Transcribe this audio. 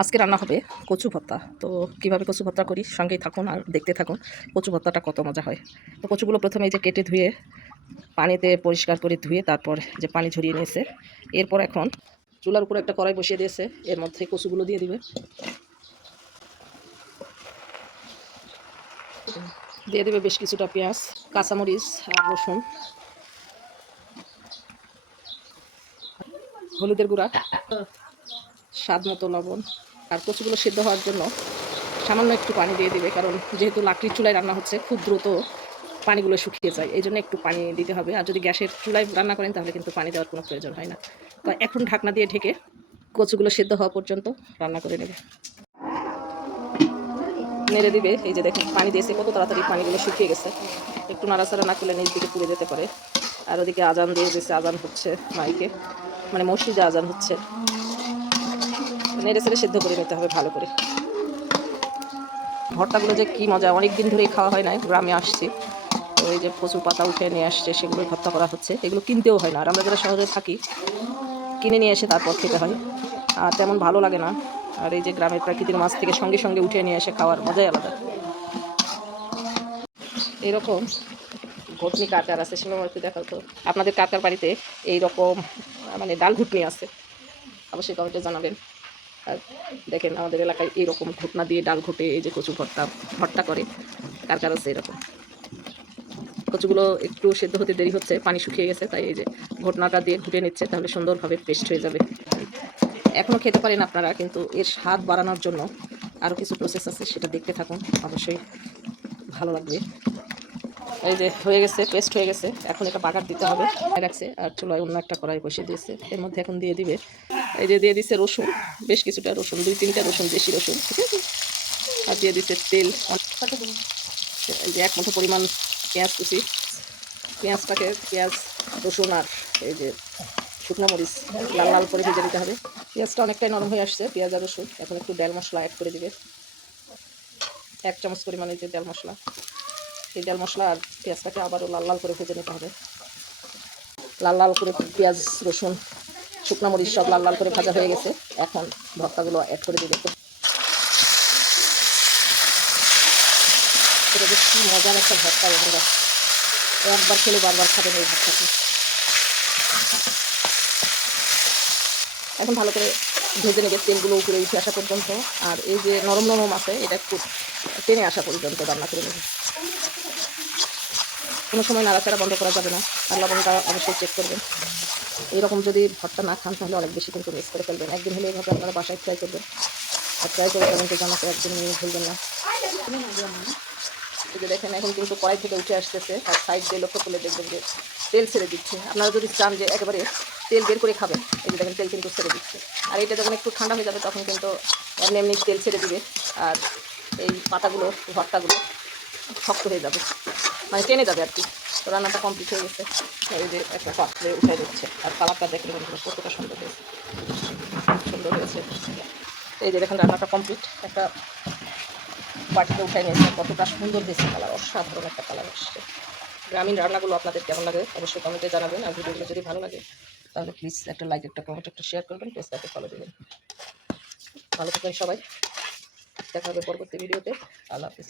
আজকে রান্না হবে কচু ভর্তা। তো কিভাবে কচু ভর্তা করি সঙ্গেই থাকুন আর দেখতে থাকুন কচু ভর্তাটা কত মজা হয়। তো কচুগুলো প্রথমে এই যে কেটে ধুয়ে পানিতে পরিষ্কার করে ধুয়ে তারপর যে পানি ঝরিয়ে নিয়েছে, এরপর এখন চুলার উপর একটা কড়াই বসিয়ে দিয়েছে, এর মধ্যে কচুগুলো দিয়ে দিবে। দিয়ে দেবে বেশ কিছুটা পেঁয়াজ, কাঁচামরিচ আর রসুন, হলুদের গুঁড়া, স্বাদ মতো লবণ। আর কচুগুলো সেদ্ধ হওয়ার জন্য সামান্য একটু পানি দিয়ে দিবে, কারণ যেহেতু লাকড়ির চুলায় রান্না হচ্ছে খুব দ্রুত পানিগুলো শুকিয়ে যায়, এই জন্য একটু পানি দিতে হবে। আর যদি গ্যাসের চুলায় রান্না করেন তাহলে কিন্তু পানি দেওয়ার কোনো প্রয়োজন হয় না। তো এখন ঢাকনা দিয়ে ঢেকে কচুগুলো সেদ্ধ হওয়া পর্যন্ত রান্না করে নেবে, নেড়ে দিবে। এই যে দেখুন পানি দিয়েছে, কত তাড়াতাড়ি পানিগুলো শুকিয়ে গেছে। একটু নাড়াচাড়া না করলে নিচ দিকে পুড়ে যেতে পারে। আর ওদিকে আজান দিয়ে দিয়েছে, আজান হচ্ছে মাইকে, মানে মসজিদে আজান হচ্ছে। নেড়ে চেড়ে সেদ্ধ করে নিতে হবে ভালো করে। ভর্তাগুলো যে কী মজা, অনেক দিন ধরেই খাওয়া হয় না, গ্রামে আসছি। তো এই যে কচু পাতা উঠে নিয়ে আসছে, সেগুলো ভর্তা করা হচ্ছে। এগুলো কিনতেও হয় না, আর আমরা যারা শহরে থাকি কিনে নিয়ে এসে তারপর খেতে হয়, আর তেমন ভালো লাগে না। আর এই যে গ্রামের প্রাকৃতিক মাছ থেকে সঙ্গে সঙ্গে উঠে নিয়ে এসে খাওয়ার মজাই আলাদা। এরকম ঘুটনি কার কার আছে সেগুলো একটু দেখাও তো, আপনাদের কার কার বাড়িতে এইরকম মানে ডাল ঘুটনি আছে, অবশ্যই কমেন্টে জানাবেন। আর দেখেন আমাদের এলাকায় এইরকম ঘুটনা দিয়ে ডাল ঘুটে এই যে কচু ভর্তা করে, কার কার আছে এরকম। কচুগুলো একটু সেদ্ধ হতে দেরি হচ্ছে, পানি শুকিয়ে গেছে, তাই এই যে ঘটনাটা দিয়ে ঘুটে নিচ্ছে, তাহলে সুন্দরভাবে পেস্ট হয়ে যাবে। এখনও খেতে পারেন আপনারা, কিন্তু এর স্বাদ বাড়ানোর জন্য আরও কিছু প্রসেস আছে, সেটা দেখতে থাকুন, অবশ্যই ভালো লাগবে। এই যে হয়ে গেছে, পেস্ট হয়ে গেছে। এখন এটা বাগার দিতে হবে, রাখছে। আর চুলায় অন্য একটা কড়াই বসিয়ে দিয়েছে, এর মধ্যে এখন দিয়ে দিবে, এই যে দিয়ে দিচ্ছে রসুন, বেশ কিছুটা রসুন, 2-3টা রসুন, বেশি রসুন, ঠিক আছে। আর দিয়ে দিচ্ছে তেল, এই যে 1 মুঠো পরিমাণ পেঁয়াজ কুচি। পেঁয়াজ, রসুন আর এই যে শুকনো মরিচ লাল লাল করে ভেজে দিতে হবে। পেঁয়াজটা অনেকটাই নরম হয়ে আসছে, পেঁয়াজ আর রসুন। এখন একটু ডাল মশলা অ্যাড করে দিবে, 1 চামচ পরিমাণে যে ডাল মশলা। এই ডাল মশলা আর পেঁয়াজটাকে আবারও লাল লাল করে ভেজে নিতে হবে। লাল লাল করে পেঁয়াজ, রসুন, শুকনো মরিচ সব লাল লাল করে ভাজা হয়ে গেছে। এখন ভর্তাগুলো অ্যাড করে দিবে। এটা বেশ কি মজার একটা ভর্তা, বন্ধুরা একবার খেলে বারবার খাবেন এই ভর্তাটি। এখন ভালো করে ভেজে নেবে, তেলগুলো উপরে উঠে আসা পর্যন্ত। আর এই যে নরম নরম আছে, এটা একটু টেনে আসা পর্যন্ত রান্না করে নেবে। কোনো সময় নাড়াচাড়া বন্ধ করা যাবে না। আর লবণটা অবশ্যই চেক করবেন। এইরকম যদি ভর্তা না খান তাহলে অনেক বেশি কিন্তু মিস করে ফেলবেন। একদিন হলে এইভাবে আপনারা বাসায় ট্রাই করবেন, আর ট্রাই করে কমেন্টে জানাতে একদিন নিয়ে ভুলবেন না। এই যে দেখেন এখন কিন্তু কড়াই থেকে উঠে আসতেছে, আর সাইড দিয়ে লক্ষ্য করলে দেখবেন যে তেল ছেড়ে দিচ্ছে। আপনারা যদি চান যে একেবারে তেল বের করে খাবেন, এই যে দেখেন তেল কিন্তু ছেড়ে দিচ্ছে। আর এটা যখন একটু ঠান্ডা হয়ে যাবে তখন কিন্তু এমনি এমনি তেল ছেড়ে দিবে, আর এই পাতাগুলো, ভর্তাগুলো শক্ত হয়ে যাবে, মানে টেনে যাবে আর কি। তো রান্নাটা কমপ্লিট হয়ে গেছে। এই যে একটা পাত্রে উঠে দিচ্ছে, আর কালারটা দেখলে কতটা সুন্দর হয়েছে, সুন্দর হয়েছে। এই যে দেখেন রান্নাটা কমপ্লিট, একটা বাটিতে উঠে নিয়েছে, কতটা সুন্দর হয়েছে কালার, অসাধারণ একটা কালার আসছে। গ্রামীণ রান্নাগুলো আপনাদের কেমন লাগে অবশ্যই কমেন্টে জানাবেন। আর ভিডিওগুলো যদি ভালো লাগে তাহলে প্লিজ একটা লাইক, একটা কমেন্ট, একটা শেয়ার করবেন, পেজটাকে ফলো দেবেন। ভালো থাকবেন সবাই, দেখা হবে পরবর্তী ভিডিওতে। আল্লাহ হাফিজ।